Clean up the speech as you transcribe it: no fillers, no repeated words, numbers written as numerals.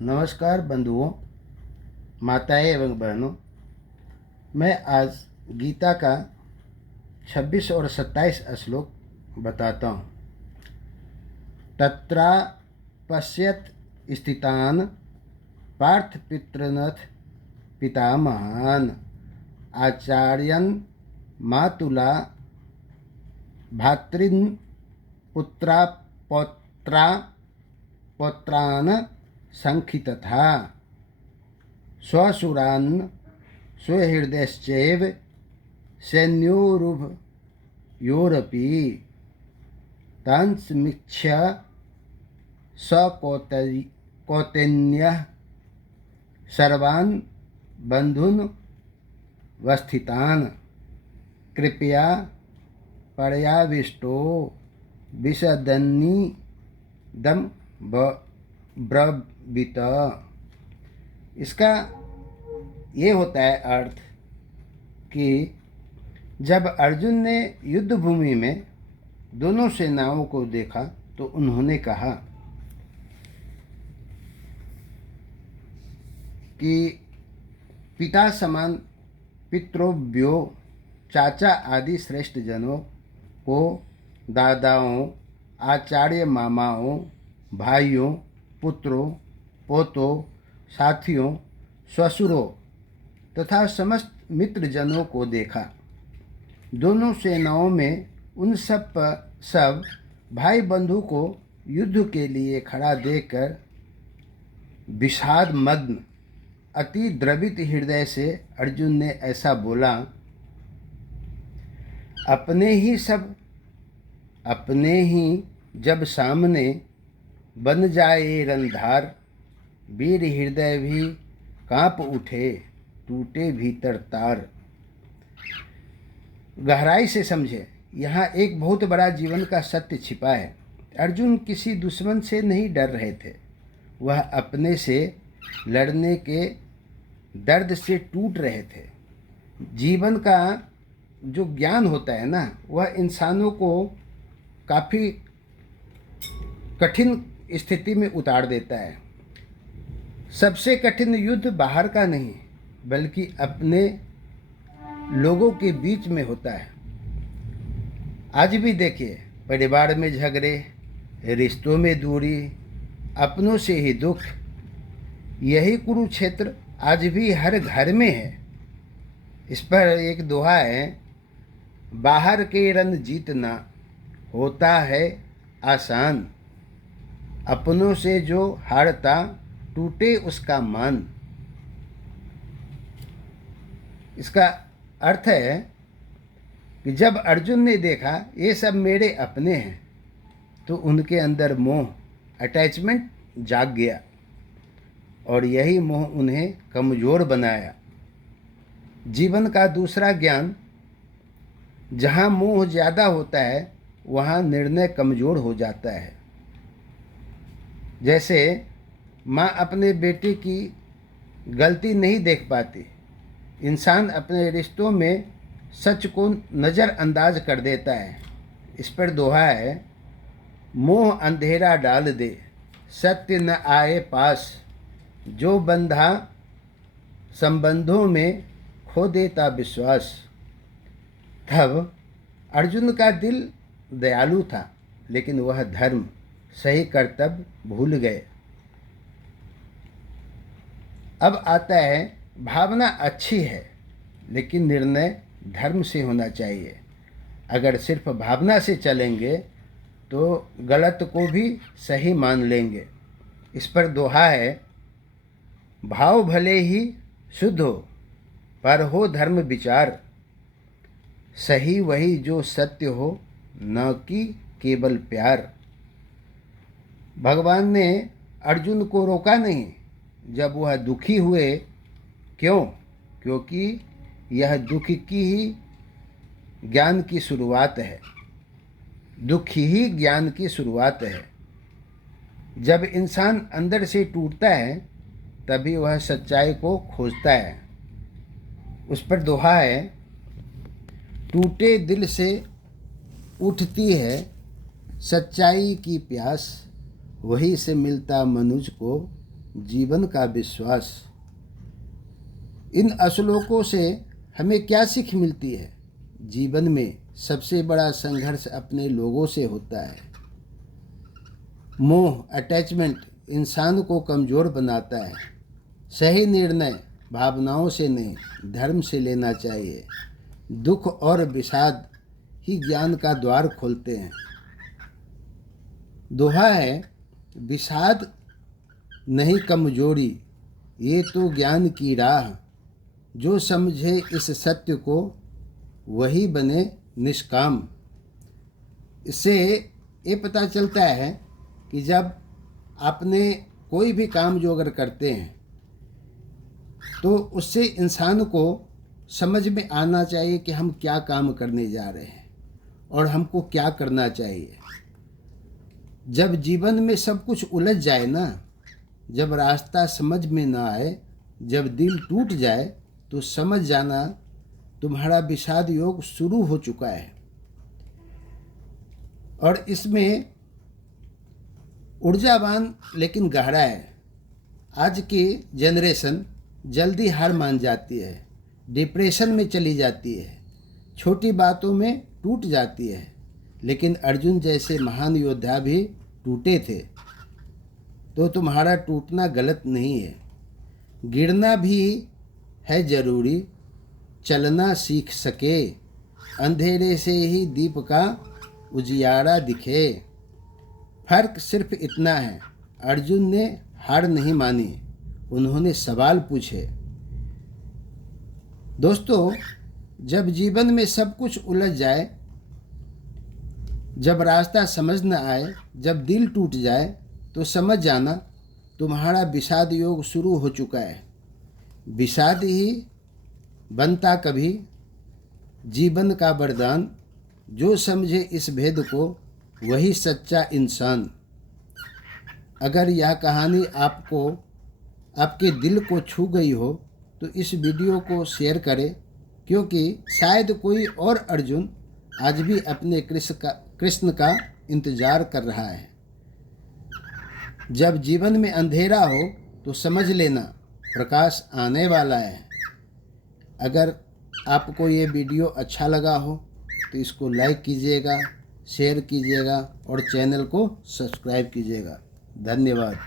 नमस्कार बंधुओं, माताएं एवं बहनों। मैं आज गीता का 26 और 27 श्लोक बताता हूँ। तत्रा पश्यत स्थितान पार्थ पितृनथ पितामहान आचार्यन मातुला भातृन पुत्रा पौत्रा पौत्रान संखितथा स्वसुरान् स्वहृदयश्चैव सैन्योरुभयोरपि तान्समीक्ष्य कौतेन्यः सर्वान् बन्धून् वस्थितान् कृपया पर्याविष्टो विशदन्निदं ब्रवीत। इसका ये होता है अर्थ कि जब अर्जुन ने युद्ध भूमि में दोनों सेनाओं को देखा तो उन्होंने कहा कि पिता समान पितृव्यो चाचा आदि श्रेष्ठ जनों को, दादाओं, आचार्य मामाओं, भाइयों, पुत्रों, पोतों, साथियों, ससुरों तथा समस्त मित्रजनों को देखा। दोनों सेनाओं में उन सब भाई बंधु को युद्ध के लिए खड़ा देखकर विषाद मग्न अति द्रवित हृदय से अर्जुन ने ऐसा बोला, अपने ही जब सामने बन जाए रणधार, वीर हृदय भी कांप उठे, टूटे भीतर तार। गहराई से समझे, यहाँ एक बहुत बड़ा जीवन का सत्य छिपा है। अर्जुन किसी दुश्मन से नहीं डर रहे थे, वह अपने से लड़ने के दर्द से टूट रहे थे। जीवन का जो ज्ञान होता है ना, वह इंसानों को काफ़ी कठिन स्थिति में उतार देता है। सबसे कठिन युद्ध बाहर का नहीं बल्कि अपने लोगों के बीच में होता है। आज भी देखिए, परिवार में झगड़े, रिश्तों में दूरी, अपनों से ही दुख, यही कुरुक्षेत्र आज भी हर घर में है। इस पर एक दोहा है, बाहर के रण जीतना होता है आसान, अपनों से जो हारता टूटे उसका मान। इसका अर्थ है कि जब अर्जुन ने देखा ये सब मेरे अपने हैं तो उनके अंदर मोह, अटैचमेंट जाग गया और यही मोह उन्हें कमज़ोर बनाया। जीवन का दूसरा ज्ञान, जहाँ मोह ज़्यादा होता है वहाँ निर्णय कमज़ोर हो जाता है। जैसे माँ अपने बेटे की गलती नहीं देख पाती, इंसान अपने रिश्तों में सच को नज़रअंदाज कर देता है। इस पर दोहा है, मोह अंधेरा डाल दे, सत्य न आए पास, जो बंधा संबंधों में खो देता विश्वास। तब अर्जुन का दिल दयालु था, लेकिन वह धर्म, सही कर्तव्य भूल गए। अब आता है, भावना अच्छी है लेकिन निर्णय धर्म से होना चाहिए। अगर सिर्फ भावना से चलेंगे तो गलत को भी सही मान लेंगे। इस पर दोहा है, भाव भले ही शुद्ध हो पर हो धर्म विचार, सही वही जो सत्य हो न कि केवल प्यार। भगवान ने अर्जुन को रोका नहीं जब वह दुखी हुए। क्यों? क्योंकि यह दुख की ही ज्ञान की शुरुआत है। दुख ही ज्ञान की शुरुआत है। जब इंसान अंदर से टूटता है तभी वह सच्चाई को खोजता है। उस पर दोहा है, टूटे दिल से उठती है सच्चाई की प्यास, वही से मिलता मनुज को जीवन का विश्वास। इन श्लोकों से हमें क्या सीख मिलती है? जीवन में सबसे बड़ा संघर्ष अपने लोगों से होता है। मोह, अटैचमेंट इंसान को कमज़ोर बनाता है। सही निर्णय भावनाओं से नहीं, धर्म से लेना चाहिए। दुख और विषाद ही ज्ञान का द्वार खोलते हैं। दोहा है, विषाद नहीं कमजोरी, ये तो ज्ञान की राह। जो समझे इस सत्य को, वही बने निष्काम। इससे ये पता चलता है कि जब आपने कोई भी काम जो अगर करते हैं तो उससे इंसान को समझ में आना चाहिए कि हम क्या काम करने जा रहे हैं और हमको क्या करना चाहिए। जब जीवन में सब कुछ उलझ जाए ना, जब रास्ता समझ में ना आए, जब दिल टूट जाए, तो समझ जाना तुम्हारा विषाद योग शुरू हो चुका है। और इसमें ऊर्जावान लेकिन गहरा है। आज की जनरेशन जल्दी हार मान जाती है, डिप्रेशन में चली जाती है, छोटी बातों में टूट जाती है। लेकिन अर्जुन जैसे महान योद्धा भी टूटे थे। तो तुम्हारा टूटना गलत नहीं है। गिरना भी है ज़रूरी, चलना सीख सके। अंधेरे से ही दीप का उजियारा दिखे। फर्क सिर्फ इतना है, अर्जुन ने हार नहीं मानी, उन्होंने सवाल पूछे। दोस्तों, जब जीवन में सब कुछ उलझ जाए, जब रास्ता समझ न आए, जब दिल टूट जाए, तो समझ जाना तुम्हारा विषाद योग शुरू हो चुका है। विषाद ही बनता कभी जीवन का वरदान। जो समझे इस भेद को, वही सच्चा इंसान। अगर यह कहानी आपके दिल को छू गई हो तो इस वीडियो को शेयर करें, क्योंकि शायद कोई और अर्जुन आज भी अपने कृष्ण का इंतज़ार कर रहा है। जब जीवन में अंधेरा हो तो समझ लेना प्रकाश आने वाला है। अगर आपको ये वीडियो अच्छा लगा हो तो इसको लाइक कीजिएगा, शेयर कीजिएगा और चैनल को सब्सक्राइब कीजिएगा। धन्यवाद।